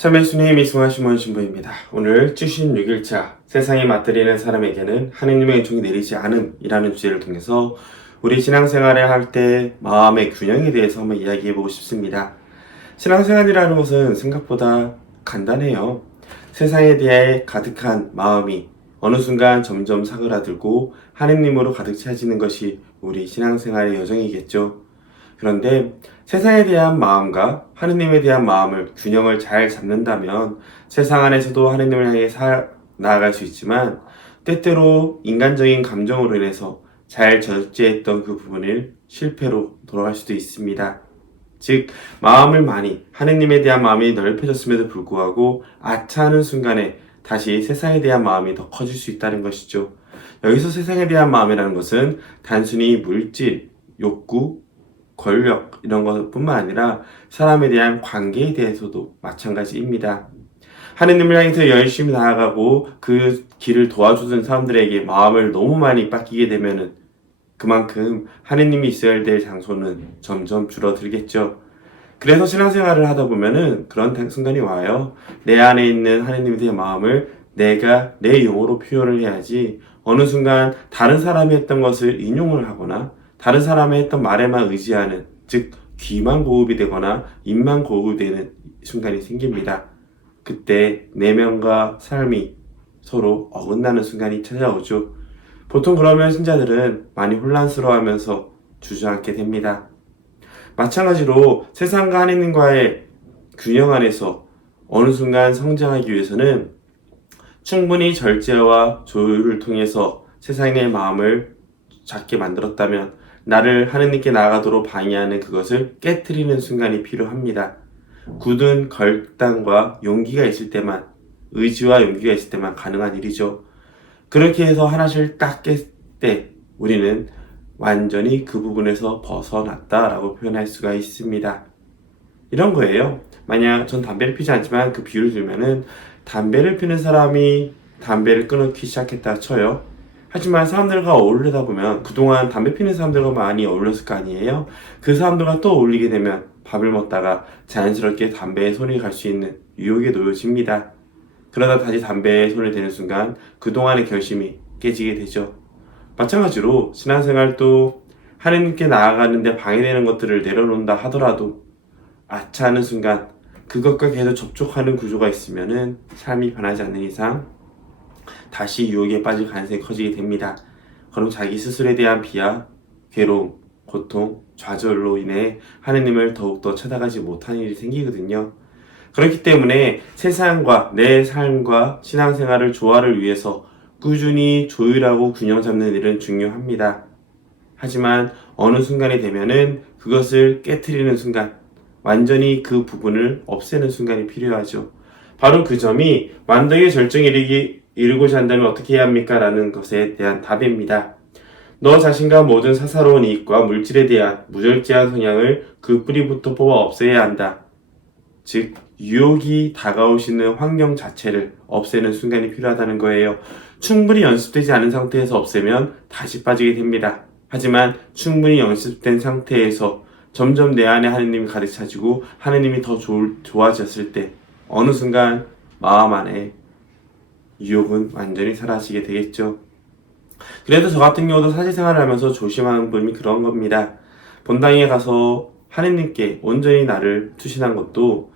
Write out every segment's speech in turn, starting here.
참의 순회의 미승하시몬 신부입니다. 오늘 76일차 세상에 맞들이는 사람에게는 하느님의 은총이 내리지 않음이라는 주제를 통해서 우리 신앙생활을 할 때 마음의 균형에 대해서 한번 이야기해보고 싶습니다. 신앙생활이라는 것은 생각보다 간단해요. 세상에 대해 가득한 마음이 어느 순간 점점 사그라들고 하느님으로 가득 차지는 것이 우리 신앙생활의 여정이겠죠. 그런데 세상에 대한 마음과 하느님에 대한 마음을 균형을 잘 잡는다면 세상 안에서도 하느님을 향해 나아갈 수 있지만 때때로 인간적인 감정으로 인해서 잘 절제했던 그 부분을 실패로 돌아갈 수도 있습니다. 즉 마음을 많이 하느님에 대한 마음이 넓혀졌음에도 불구하고 아차하는 순간에 다시 세상에 대한 마음이 더 커질 수 있다는 것이죠. 여기서 세상에 대한 마음이라는 것은 단순히 물질, 욕구, 권력 이런 것뿐만 아니라 사람에 대한 관계에 대해서도 마찬가지입니다. 하느님을 향해서 열심히 나아가고 그 길을 도와주던 사람들에게 마음을 너무 많이 뺏기게 되면은 그만큼 하느님이 있어야 될 장소는 점점 줄어들겠죠. 그래서 신앙생활을 하다 보면은 그런 순간이 와요. 내 안에 있는 하느님에 대한 마음을 내가 내 용어로 표현을 해야지 어느 순간 다른 사람이 했던 것을 인용을 하거나 다른 사람이 했던 말에만 의지하는, 즉 귀만 고급이 되거나 입만 고급이 되는 순간이 생깁니다. 그때 내면과 삶이 서로 어긋나는 순간이 찾아오죠. 보통 그러면 신자들은 많이 혼란스러워하면서 주저앉게 됩니다. 마찬가지로 세상과 하느님과의 균형 안에서 어느 순간 성장하기 위해서는 충분히 절제와 조율을 통해서 세상의 마음을 작게 만들었다면 나를 하느님께 나아가도록 방해하는 그것을 깨트리는 순간이 필요합니다. 굳은 결단과 용기가 있을 때만, 의지와 용기가 있을 때만 가능한 일이죠. 그렇게 해서 하나씩 딱 깼을 때 우리는 완전히 그 부분에서 벗어났다라고 표현할 수가 있습니다. 이런 거예요. 만약 전 담배를 피지 않지만 그 비유를 들면은 담배를 피는 사람이 담배를 끊기 시작했다 쳐요. 하지만 사람들과 어울리다 보면 그동안 담배 피는 사람들과 많이 어울렸을 거 아니에요? 그 사람들과 또 어울리게 되면 밥을 먹다가 자연스럽게 담배에 손이 갈 수 있는 유혹에 놓여집니다. 그러다 다시 담배에 손을 대는 순간 그동안의 결심이 깨지게 되죠. 마찬가지로 신앙생활도 하느님께 나아가는데 방해되는 것들을 내려놓는다 하더라도 아차하는 순간 그것과 계속 접촉하는 구조가 있으면은 삶이 변하지 않는 이상 다시 유혹에 빠질 가능성이 커지게 됩니다. 그럼 자기 스스로에 대한 비하, 괴로움, 고통, 좌절로 인해 하느님을 더욱더 찾아가지 못하는 일이 생기거든요. 그렇기 때문에 세상과 내 삶과 신앙생활을 조화를 위해서 꾸준히 조율하고 균형 잡는 일은 중요합니다. 하지만 어느 순간이 되면은 그것을 깨트리는 순간, 완전히 그 부분을 없애는 순간이 필요하죠. 바로 그 점이 완덕의 절정에 이르고자 한다면 어떻게 해야 합니까? 라는 것에 대한 답입니다. 너 자신과 모든 사사로운 이익과 물질에 대한 무절제한 성향을 그 뿌리부터 뽑아 없애야 한다. 즉 유혹이 다가오시는 환경 자체를 없애는 순간이 필요하다는 거예요. 충분히 연습되지 않은 상태에서 없애면 다시 빠지게 됩니다. 하지만 충분히 연습된 상태에서 점점 내 안에 하느님이 가득 차지고 하느님이 더 좋아졌을 때 어느 순간 마음 안에 유혹은 완전히 사라지게 되겠죠. 그래도 저 같은 경우도 사실생활을 하면서 조심하는 부분이 그런 겁니다. 본당에 가서 하느님께 온전히 나를 투신한 것도,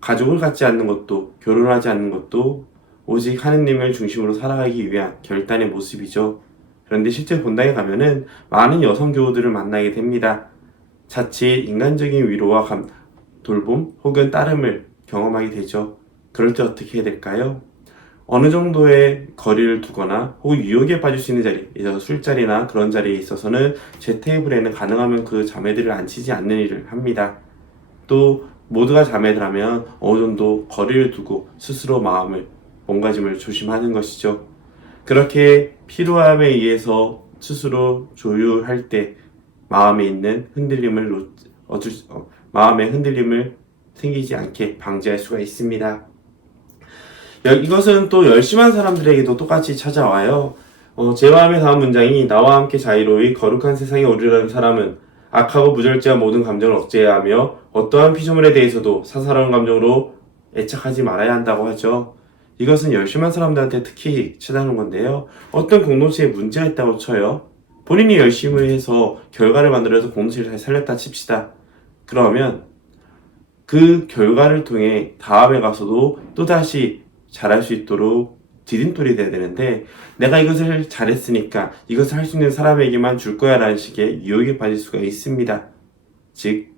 가족을 갖지 않는 것도, 결혼하지 않는 것도 오직 하느님을 중심으로 살아가기 위한 결단의 모습이죠. 그런데 실제 본당에 가면은 많은 여성 교우들을 만나게 됩니다. 자칫 인간적인 위로와 돌봄 혹은 따름을 경험하게 되죠. 그럴 때 어떻게 해야 될까요? 어느 정도의 거리를 두거나 혹은 유혹에 빠질 수 있는 자리, 예를 들어 술자리나 그런 자리에 있어서는 제 테이블에는 가능하면 그 자매들을 앉히지 않는 일을 합니다. 또 모두가 자매들하면 어느 정도 거리를 두고 스스로 마음을 몸가짐을 조심하는 것이죠. 그렇게 필요함에 의해서 스스로 조율할 때 마음에 있는 흔들림을 마음의 흔들림을 생기지 않게 방지할 수가 있습니다. 이것은 또 열심한 사람들에게도 똑같이 찾아와요. 제 마음의 다음 문장이 나와 함께 자유로이 거룩한 세상에 오르려는 사람은 악하고 무절제한 모든 감정을 억제해야 하며 어떠한 피조물에 대해서도 사사로운 감정으로 애착하지 말아야 한다고 하죠. 이것은 열심한 사람들한테 특히 치닫는 건데요. 어떤 공동체에 문제가 있다고 쳐요. 본인이 열심히 해서 결과를 만들어서 공동체를 잘 살렸다 칩시다. 그러면 그 결과를 통해 다음에 가서도 또다시 잘할 수 있도록 디딤돌이 돼야 되는데, 내가 이것을 잘했으니까 이것을 할 수 있는 사람에게만 줄 거야 라는 식의 유혹에 빠질 수가 있습니다. 즉,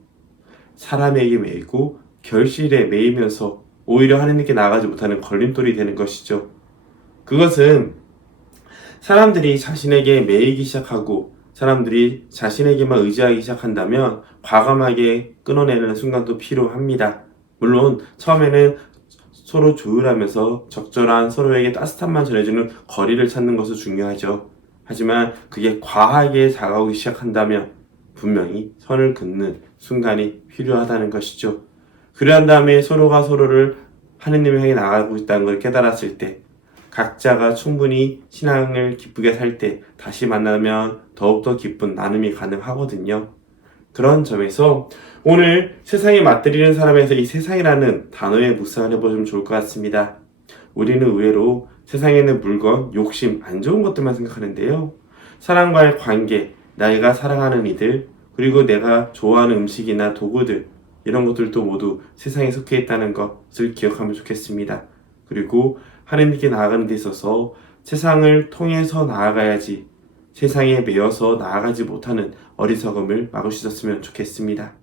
사람에게 매이고 결실에 매이면서 오히려 하나님께 나아가지 못하는 걸림돌이 되는 것이죠. 그것은 사람들이 자신에게 매이기 시작하고 사람들이 자신에게만 의지하기 시작한다면 과감하게 끊어내는 순간도 필요합니다. 물론 처음에는 서로 조율하면서 적절한 서로에게 따뜻함만 전해주는 거리를 찾는 것도 중요하죠. 하지만 그게 과하게 다가오기 시작한다면 분명히 선을 긋는 순간이 필요하다는 것이죠. 그러한 다음에 서로가 서로를 하느님을 향해 나아가고 있다는 걸 깨달았을 때, 각자가 충분히 신앙을 기쁘게 살 때 다시 만나면 더욱더 기쁜 나눔이 가능하거든요. 그런 점에서 오늘 세상에 맞들이는 사람에서 이 세상이라는 단어에 묵상을 해보시면 좋을 것 같습니다. 우리는 의외로 세상에 있는 물건, 욕심, 안 좋은 것들만 생각하는데요. 사람과의 관계, 내가 사랑하는 이들, 그리고 내가 좋아하는 음식이나 도구들, 이런 것들도 모두 세상에 속해 있다는 것을 기억하면 좋겠습니다. 그리고 하나님께 나아가는 데 있어서 세상을 통해서 나아가야지 세상에 매여서 나아가지 못하는 어리석음을 막을 수 있었으면 좋겠습니다.